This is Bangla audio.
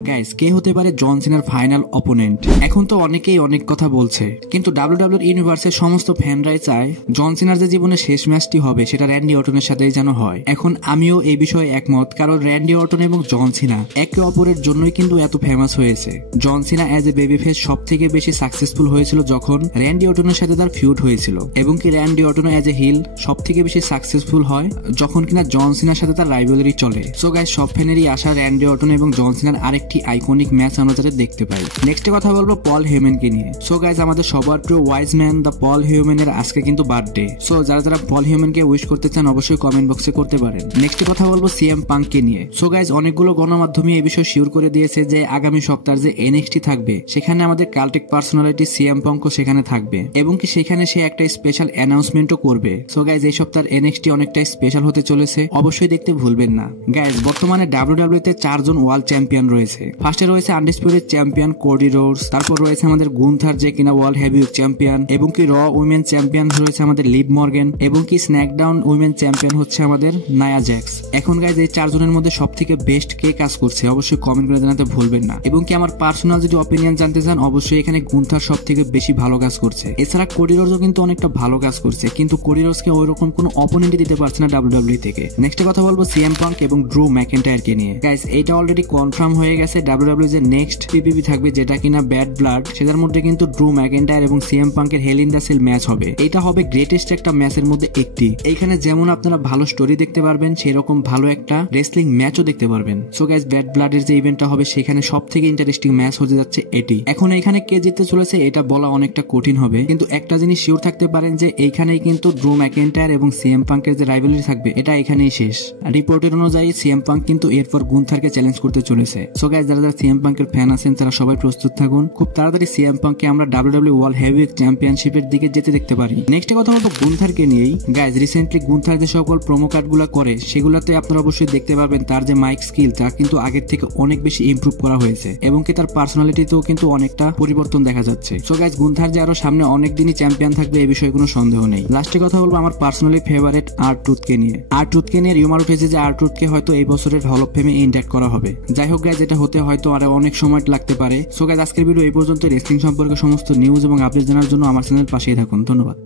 গাইস, কে হতে পারে জন সিনার ফাইনাল অপোনেন্ট? এখন তো অনেকেই অনেক কথা বলছে, কিন্তু ডাব্লিউডাব্লিউই ইউনিভার্সের সমস্ত ফ্যানরাই চায় জন সিনার যে জীবনে শেষ ম্যাচটি হবে সেটা র্যান্ডি অর্টনের সাথেই যেন হয়। এখন আমিও এই বিষয়ে একমত, কারণ র্যান্ডি অর্টন এবং জন সিনা একে অপরের জন্যই কিন্তু এত ফেমাস হয়েছে। জন সিনা অ্যাজ এ বেবি ফেস সব থেকে বেশি সাকসেসফুল হয়েছিল যখন র্যান্ডি অর্টনের সাথে তার ফিউড হয়েছিল, এবং কি Randy Orton as a heel সব থেকে বেশি সাকসেসফুল হয় যখন কিনা জন সিনার সাথে তার রাইভালরি চলে। সো গাইস, সব ফ্যানেরই আশা র্যান্ডি অর্টন এবং জন সিনার আরেকটি আইকনিক ম্যাচ আমরা যাতে দেখতে পাই। নেক্সট কথা বলবো পল হিউম্যানকে নিয়ে। সো গাইস, আমাদের সবার প্রিয় ওয়াইজ ম্যান দ্য পল হিউম্যানের আজকে কিন্তু বার্থডে। সো যারা পল হিউম্যানকে উইশ করতে চান অবশ্যই কমেন্ট বক্সে করতে পারেন। নেক্সট কথা বলবো সিএম পাঙ্ককে নিয়ে। সো গাইস, অনেকগুলো গণমাধ্যমে এই বিষয়ে শিওর করে দিয়েছে যে আগামী সপ্তাহে যে এনএক্সটি থাকবে সেখানে আমাদের কাল্টিক পার্সোনালিটি সিএম পাঙ্কও সেখানে থাকবে, এবং কি সেখানে সে একটা স্পেশাল অ্যানাউন্সমেন্টও করবে। সো গাইস, এই সপ্তাহের এনএক্সটি অনেকটাই স্পেশাল হতে চলেছে, অবশ্যই দেখতে ভুলবেন না। গাইস, বর্তমানে ডাব্লিউডাব্লিউই তে 4 জন ওয়ার্ল্ড চ্যাম্পিয়ন রয়েছে। ফার্স্টে রয়েছে আনডিসপিউটেড চ্যাম্পিয়ন কোডি রোডস, তারপর রয়েছে আমাদের গুন্থার যে কিনা ওয়ার্ল্ড হেভিওয়েট চ্যাম্পিয়ন, এবং কি র উইমেন চ্যাম্পিয়ন রয়েছে আমাদের লিভ মর্গান, এবং কি স্ন্যাকডাউন উইমেন চ্যাম্পিয়ন হচ্ছে আমাদের নায়া জ্যাক্স। এখন গাইজ, এই 4 জনের মধ্যে সব থেকে বেস্ট কে কাজ করছে অবশ্যই কমেন্ট করে জানাতে ভুলবেন না। এবং কি আমার পার্সোনাল যদি অপিনিয়ন জানতে চান অবশ্যই এখানে গুন্থার সব থেকে বেশি ভালো কাজ করছে। এছাড়া কোডি রোডসও কিন্তু অনেকটা ভালো কাজ করছে, কিন্তু কোডি রোডসকে ওইরকম কোনো অপোনেন্টই দিতে পারছে না ডাব্লিউডাব্লিউই থেকে। নেক্সট কথা বলবো সিএম পাঙ্ক এবং ড্রু ম্যাকইন্টায়ারকে নিয়ে। গাইজ, এইটা অলরেডি কনফার্ম হয়ে গেছে ডাব্লিউডাব্লিউই যে নেক্সট পিপিপি থাকবে যেটা কিনা ব্যাড ব্লাড, সেটার মধ্যে কিন্তু ড্রু ম্যাকইন্টায়ার এবং সিএম পাঙ্কের hell in the cell match হবে। এটা হবে গ্রেটেস্ট একটা ম্যাচের মধ্যে একটি। এইখানে যেমন আপনারা ভালো স্টোরি দেখতে পারবেন সেরকম ভালো একটা রেসলিং ম্যাচও দেখতে পারবেন। সো গাইস, ব্যাড ব্লাডের যে ইভেন্টটা হবে সেখানে সব থেকে ইন্টারেস্টিং ম্যাচ হতে যাচ্ছে এটি। এখন এইখানে কে জিততে চলেছে এটা বলা অনেকটা কঠিন হবে, কিন্তু একটা জিনিস শিওর থাকতে পারেন যে এইখানেই কিন্তু ড্রু ম্যাকইন্টায়ার এবং সিএম পাঙ্কের যে রাইভালরি থাকবে এটা এখানেই শেষ। রিপোর্টের অনুযায়ী সিএম পাঙ্ক কিন্তু এরপর গুন্থারকে চ্যালেঞ্জ করতে চলেছে। সো গাইস, যারা সিএম পাঙ্কের ফ্যান আছেন তারা সবাই প্রস্তুত থাকুন, খুব তাড়াতাড়ি সিএম পাঙ্ককে আমরা ডাব্লিউডাব্লিউই ওয়ার্ল্ড হেভিওয়েট চ্যাম্পিয়নশিপের দিকে যেতে দেখতে পারি। নেক্সট কথা বলবো গুন্থারকে নিয়েই। গাইজ, রিসেন্টলি গুন্থার যে সকল প্রোমো কার্ড গুলা করে সেগুলোতে আপনারা অবশ্যই দেখতে পারবেন তার যে মাইক স্কিল তা কিন্তু আগের থেকে অনেক বেশি ইমপ্রুভ করা হয়েছে, এবং কি তার পার্সোনালিটিতেও কিন্তু অনেকটা পরিবর্তন দেখা যাচ্ছে। সো গাইজ, গুন্থার যে আরো সামনে অনেক দিনই চ্যাম্পিয়ন থাকবে এই বিষয়ে কোনো সন্দেহ নেই। লাস্টে কথা বলবো আমার পার্সোনালি ফেভারিট R-Truth-কে নিয়ে। R-Truth-কে নিয়ে রিউমার উঠেছে যে R-Truth-কে হয়তো এই বছরের হল অফ ফেমে ইন্ডাক্ট করা হবে। যাই হোক গাইজ, এটা হতে হয়তো আরো অনেক সময় লাগতে পারে। সো গাইজ, আজকের ভিডিও এই পর্যন্ত। রেসলিং সম্পর্কে সমস্ত নিউজ এবং আপডেট জানার জন্য আমার চ্যানেল পাশেই থাকুন। ধন্যবাদ।